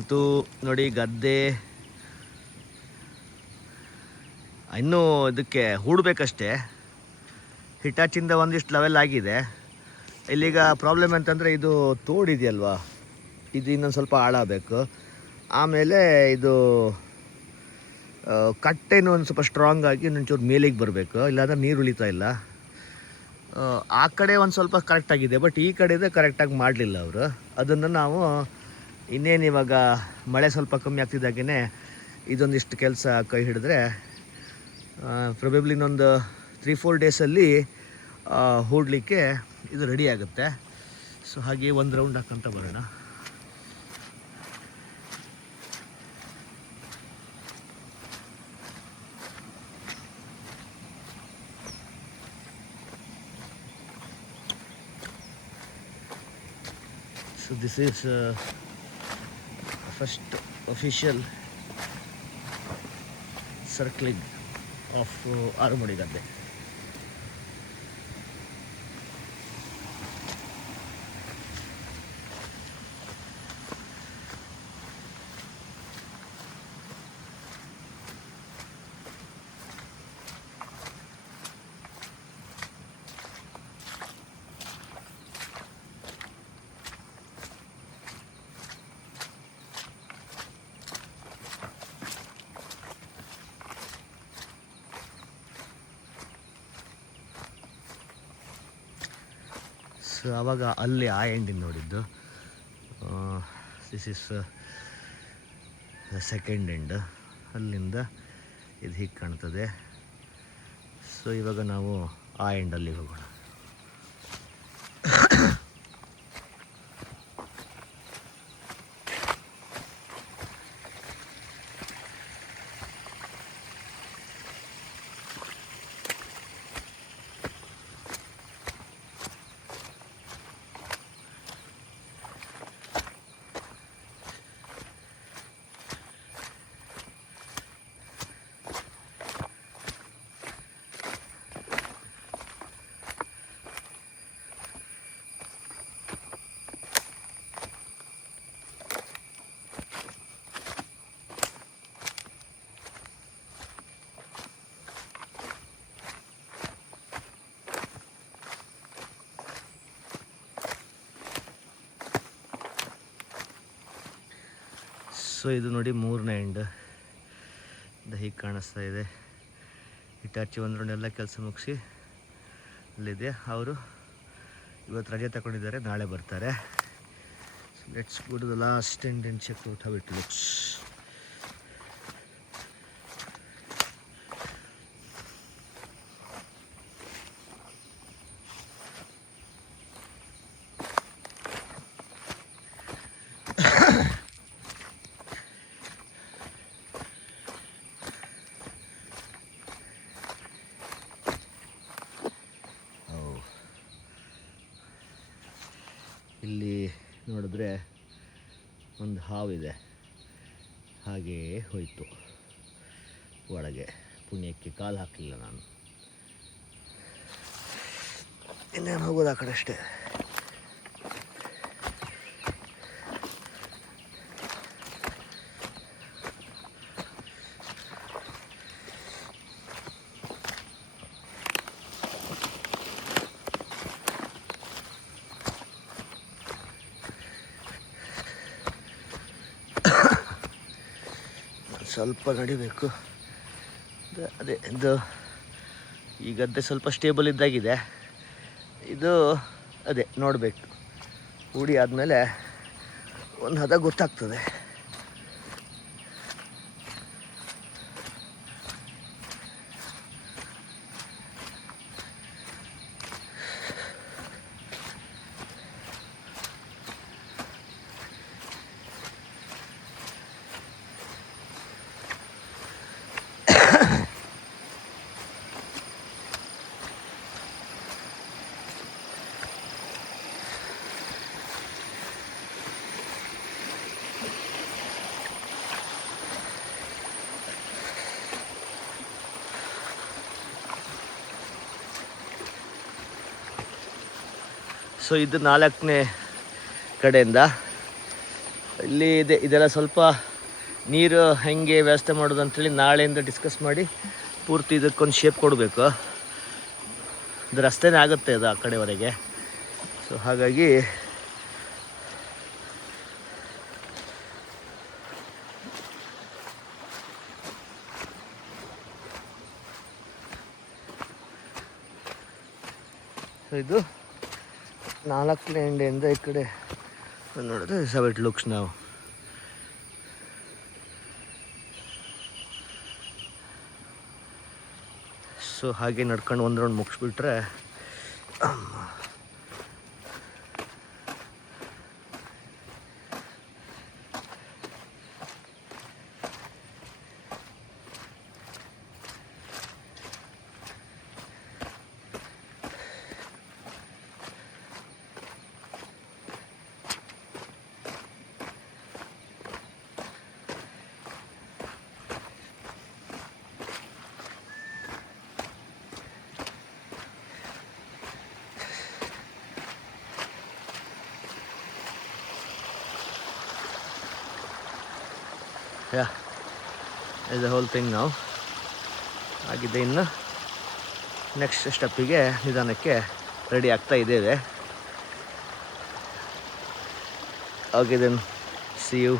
ಅಂತೂ ನೋಡಿ ಗದ್ದೆ ಇನ್ನೂ ಇದಕ್ಕೆ ಹೂಡಬೇಕಷ್ಟೇ. ಹಿಟಾಚಿಂದ ಒಂದಿಷ್ಟು ಲೆವೆಲ್ ಆಗಿದೆ. ಇಲ್ಲೀಗ ಪ್ರಾಬ್ಲಮ್ ಅಂತಂದರೆ ಇದು ತೋಡಿದೆಯಲ್ವಾ, ಇದು ಇನ್ನೊಂದು ಸ್ವಲ್ಪ ಹಾಳಾಗಬೇಕು. ಆಮೇಲೆ ಇದು ಕಟ್ಟೆನೂ ಒಂದು ಸ್ವಲ್ಪ ಸ್ಟ್ರಾಂಗ್ ಆಗಿ ಇನ್ನೊಂಚೂರು ಮೇಲಿಗೆ ಬರಬೇಕು, ಇಲ್ಲಾಂದ್ರೆ ನೀರು ಉಳಿತಾ ಇಲ್ಲ. ಆ ಕಡೆ ಒಂದು ಸ್ವಲ್ಪ ಕರೆಕ್ಟಾಗಿದೆ, ಬಟ್ ಈ ಕಡೆದೇ ಕರೆಕ್ಟಾಗಿ ಮಾಡಲಿಲ್ಲ ಅವರು. ಅದನ್ನು ನಾವು ಇನ್ನೇನು ಇವಾಗ ಮಳೆ ಸ್ವಲ್ಪ ಕಮ್ಮಿ ಆಗ್ತಿದ್ದಾಗೇ ಇದೊಂದಿಷ್ಟು ಕೆಲಸ ಕೈ ಹಿಡಿದ್ರೆ ಪ್ರೊಬೆಬ್ಲಿ ಇನ್ನೊಂದು 3-4 ಡೇಸಲ್ಲಿ ಹೂಡಲಿಕ್ಕೆ ಇದು ರೆಡಿ ಆಗುತ್ತೆ. ಸೊ ಹಾಗೆ ಒಂದು ರೌಂಡ್ ಹಾಕಂತ ಬರೋಣ. So this is first official circling of Arumudi Gadde. So ಆವಾಗ ಅಲ್ಲಿ ಆ ಎಂಡಿಂದ ನೋಡಿದ್ದು. This is second end. ಅಲ್ಲಿಂದ ಇದು ಹೀಗೆ ಕಾಣ್ತದೆ. ಸೊ ಇವಾಗ ನಾವು ಆ ಎಂಡಲ್ಲಿ ಹೋಗೋಣ. ಸೊ ಇದು ನೋಡಿ ಮೂರನೇ ಎಂಡ್ ಹೀಗೆ ಕಾಣಿಸ್ತಾ ಇದೆ. ಹಿಟಾಚಿ ಒಂದು ರೌಂಡ್ ಎಲ್ಲ ಕೆಲಸ ಮುಗಿಸಿ ಅಲ್ಲಿದೆ. ಅವರು ಇವತ್ತು ರಜೆ ತಗೊಂಡಿದ್ದಾರೆ, ನಾಳೆ ಬರ್ತಾರೆ. Let's go to the last end and check out how it looks. ಇಲ್ಲಿ ನೋಡಿದ್ರೆ ಒಂದು ಹಾವಿದೆ, ಹಾಗೆಯೇ ಹೋಯಿತು ಒಳಗೆ. ಪುಣ್ಯಕ್ಕೆ ಕಾಲು ಹಾಕಲಿಲ್ಲ ನಾನು. ಇನ್ನೇನು ಹೋಗೋದು ಆ ಕಡೆ ಅಷ್ಟೇ. ಸ್ವಲ್ಪ ನಡಿಬೇಕು. ಅದೇ ಇದು ಈ ಗದ್ದೆ ಸ್ವಲ್ಪ ಸ್ಟೇಬಲ್ ಇದ್ದಾಗಿದೆ. ಇದು ಅದೇ ನೋಡಬೇಕು, ಹೂಡಿ ಆದಮೇಲೆ ಒಂದು ಹದ ಗೊತ್ತಾಗ್ತದೆ. ಸೊ ಇದು 4ನೇ ಕಡೆಯಿಂದ ಇಲ್ಲಿ ಇದೆಲ್ಲ ಸ್ವಲ್ಪ ನೀರು ಹೆಂಗೆ ವ್ಯವಸ್ಥೆ ಮಾಡೋದು ಅಂಥೇಳಿ ನಾಳೆಯಿಂದ ಡಿಸ್ಕಸ್ ಮಾಡಿ ಪೂರ್ತಿ ಇದಕ್ಕೊಂದು ಶೇಪ್ ಕೊಡಬೇಕು. ಇದು ರಸ್ತೆನೇ ಆಗುತ್ತೆ ಅದು ಆ ಕಡೆವರೆಗೆ. ಸೊ ಹಾಗಾಗಿ ಇದು 4 ಲೇನ್ಡಿಂದ ಈ ಕಡೆ ನೋಡಿದ್ರೆ ಹೌ ಇಟ್ ಲುಕ್ಸ್ ನಾವು. ಸೊ ಹಾಗೆ ನಡ್ಕೊಂಡು ಒಂದು ರೌಂಡ್ ಮುಗಿಸ್ಬಿಟ್ರೆ yeah is the whole thing ನಾವು ಆಗಿದೆ. ಇನ್ನು ನೆಕ್ಸ್ಟ್ ಸ್ಟೆಪ್ಪಿಗೆ ನಿಧಾನಕ್ಕೆ ರೆಡಿ ಆಗ್ತಾ ಇದ್ದೇವೆ. Okay then see you.